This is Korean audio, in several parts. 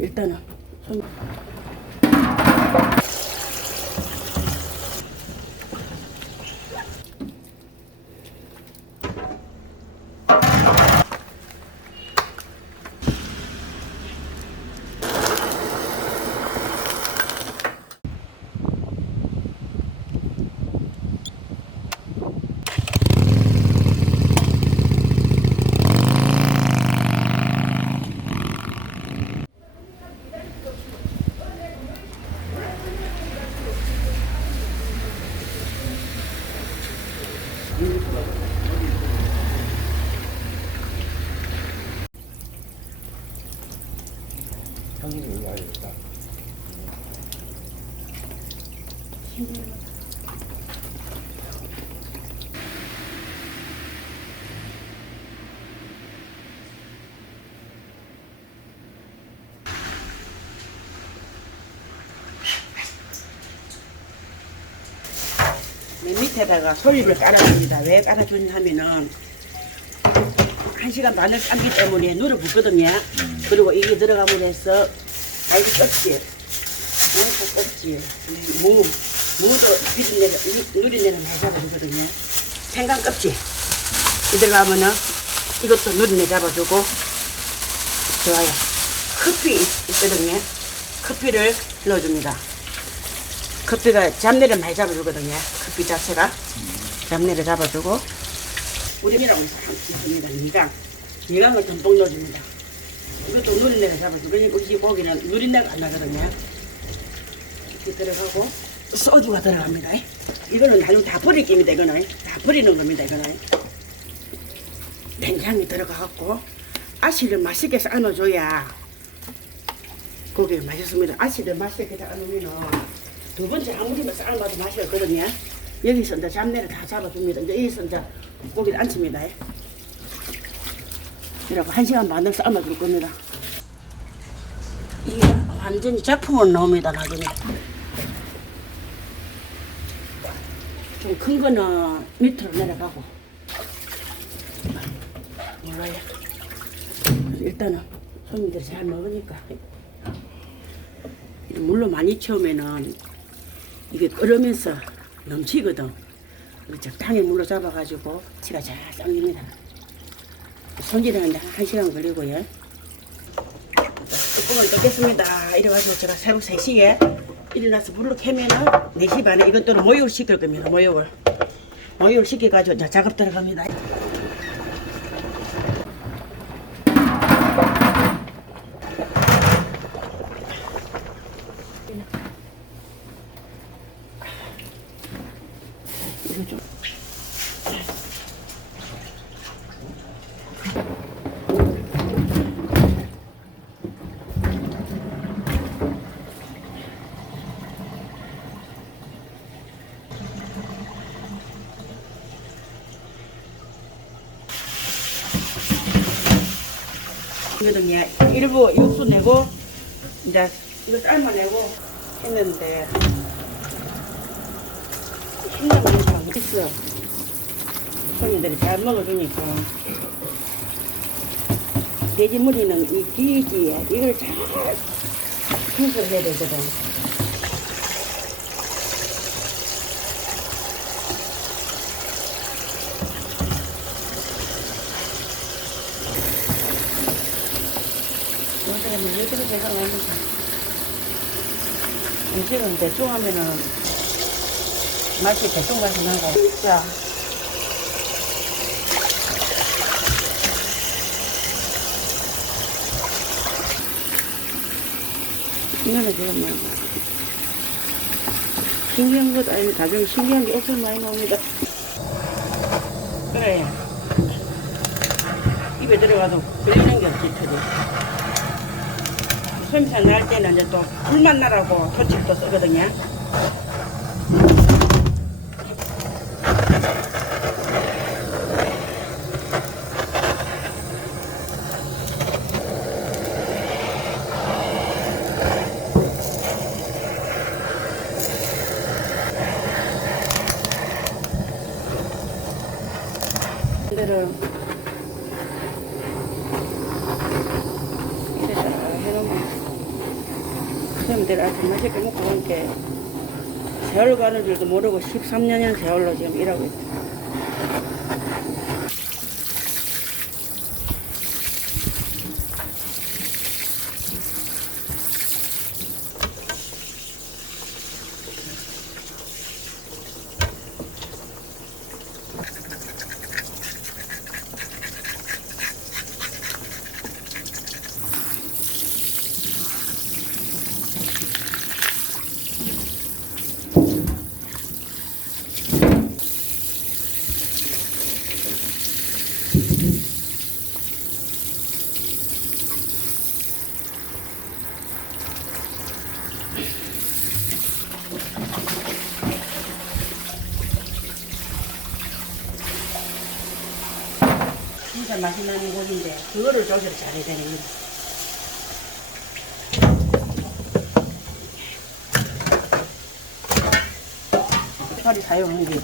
일단은 손 형님이 여기 와야겠다. 맨 밑에다가 솔잎을 깔아줍니다. 왜 깔아주냐 하면은 한 시간 반을 삶기 때문에 눌어 붙거든요. 그리고 이게 들어가면 해서 갈비 껍질, 네, 그 껍질, 무, 무도 비린내를, 누린내를 많이 잡아주거든요. 생강 껍질. 이 들어가면은 이것도 누린내 잡아주고 좋아요. 커피 있거든요. 커피를 넣어줍니다. 커피가 잡내를 많이 잡아주거든요. 커피 자체가 잡내를 잡아주고 우림이라고 합니다. 미강. 미강을 듬뿍 넣어줍니다. 이것도 누린내를 잡아주고 우리 고기는 누린내가 안 나거든요. 이렇게 들어가고 소주가 들어갑니다. 이거는 나중 다 버릴 겁니다. 이거는 다 버리는 겁니다. 이거는 된장이 들어가갖고 아씨를 맛있게 삶아줘야 고기 맛있습니다. 아씨를 맛있게 삶으면은 두 번째 아무리면 삶아도 맛이 없거든요. 여기서 이제 잡내를 다 잡아줍니다. 이제 여기서 이제 고기를 안 칩니다. 이렇게 한 시간 반을 삶아줄 겁니다. 이게 완전히 작품을 나옵니다. 나중에. 좀 큰 거는 밑으로 내려가고. 몰라요. 일단은 손님들이 잘 먹으니까. 물로 많이 채우면은 이게 끓으면서 넘치거든. 그래서 적당히 물로 잡아가지고 치가 잘 당깁니다. 손질하는 데 한 시간 걸리고요. 뚜껑을 뜯겠습니다. 이래가지고 제가 새벽 3시에 일어나서 물로 캐면은 4시 반에 이것도 모욕을 시킬 겁니다. 모욕을. 모욕을 시켜가지고 작업 들어갑니다. 이거든요. 일부 육수 내고 이제 이거 삶아내고 했는데 신경 안 있어. 손님들이 잘 먹어주니까. 돼지 무리는 이 뒤지에 이걸 잘 분석을 해야 되거든. 요새는 요새는 제가 많이 음식은 대충 하면은 맛이 대충 맛이 나고 진짜 이거는 지금 뭐. 신기한 것 아니면 나중에 신기한 게 엄청 많이 나옵니다. 그래. 입에 들어가도 걸리는 게 없지 터지 소임산 날 때는 이제 또 불만 나라고 토치도 쓰거든요 근데를 이래서 해놓으면 선생님들 아주 맛있게 먹고 함께 세월 가는 줄도 모르고 13년이나 세월로 지금 일하고 있다. 진짜 맛이 나는 곳인데 그거를 조절 잘해야 되는 거지. 허리 사용한 게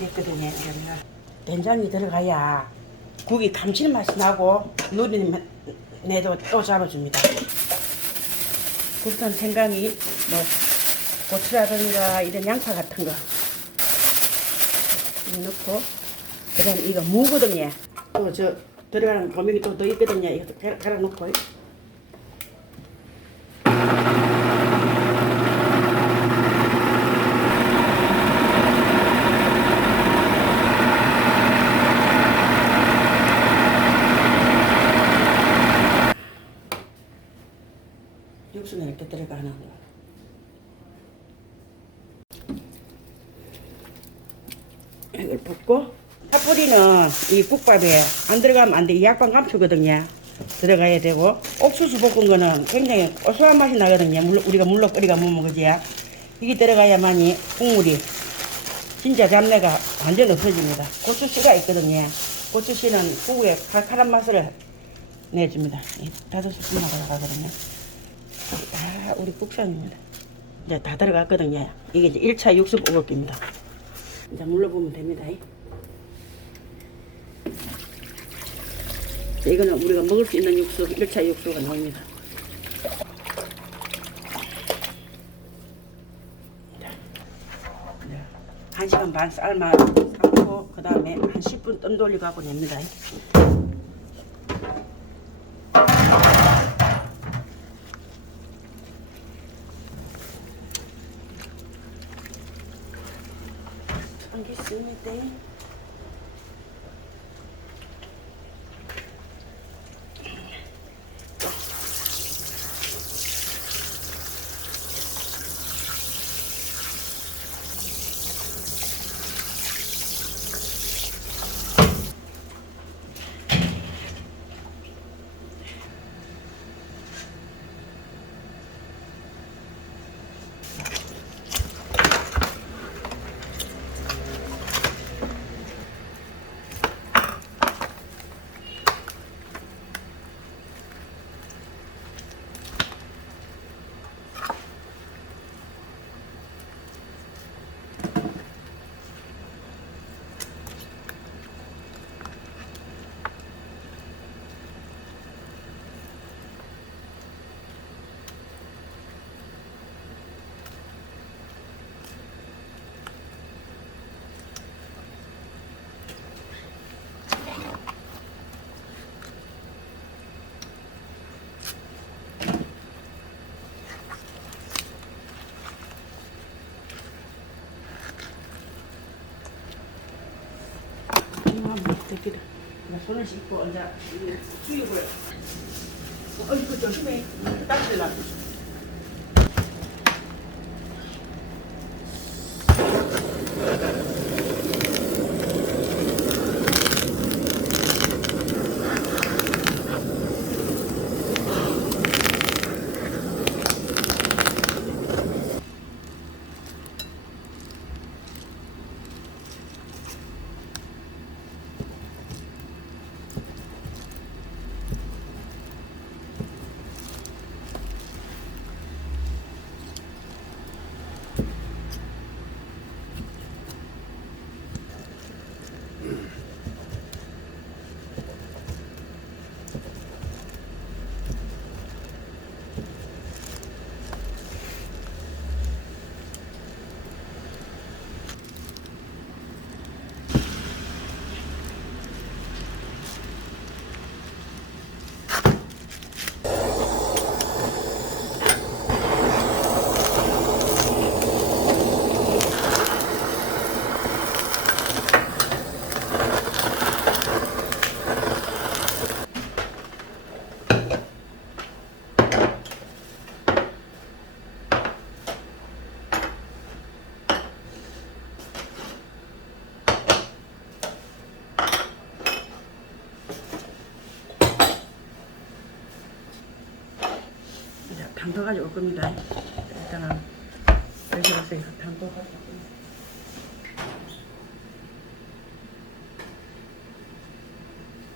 됐거든요. 이러면 된장이 들어가야 국이 감칠맛이 나고 누리내도 또 잡아줍니다. 국산 생강이 뭐 고추라든가 이런 양파 같은 거 넣고 그다음 이거 무거든요. 또 저 들어가는 고명이 또 더 있거든요. 이거 갈아, 갈아 놓고 육수는 이렇게 들어가는 거. 이걸 붓고 파뿌리는 이 국밥에 안 들어가면 안 돼. 이 약반 감추거든요. 들어가야 되고 옥수수 볶은 거는 굉장히 고소한 맛이 나거든요. 물, 우리가 물로 끓이가 그지? 이게 들어가야만이 국물이 진짜 잡내가 완전 없어집니다. 고추씨가 있거든요. 고추씨는 국에 칼칼한 맛을 내줍니다. 이 다섯 스푼만 들어가거든요. 다 우리 국산입니다. 이제 다 들어갔거든요. 이게 이제 1차 육수 볶음입니다. 이제 물로 보면 됩니다. 자, 이거는 우리가 먹을 수 있는 육수, 1차 육수가 나옵니다. 자, 네. 한 시간 반 삶아 삶고 그 다음에 한 10분 뜸 돌리고 하고 냅니다. day 듣기를. 나 손을 씻고 이제 수육을. 어, 이거 조심해. 닦으려 고. 더 가져올 겁니다. 일단 여기 와서 담궈 가지고.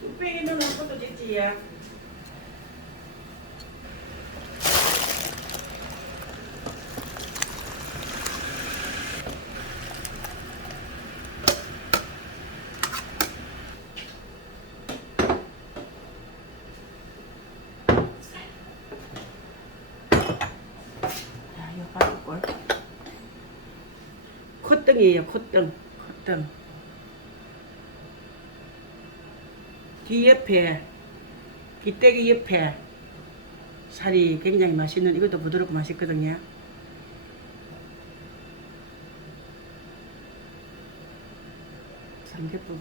뚝배기 넣는 것도 됐지 야. 자, 이거 가져올 콧등이에요, 콧등. 콧등. 뒤 옆에, 귀때기 옆에 살이 굉장히 맛있는, 이것도 부드럽고 맛있거든요. 삼겹부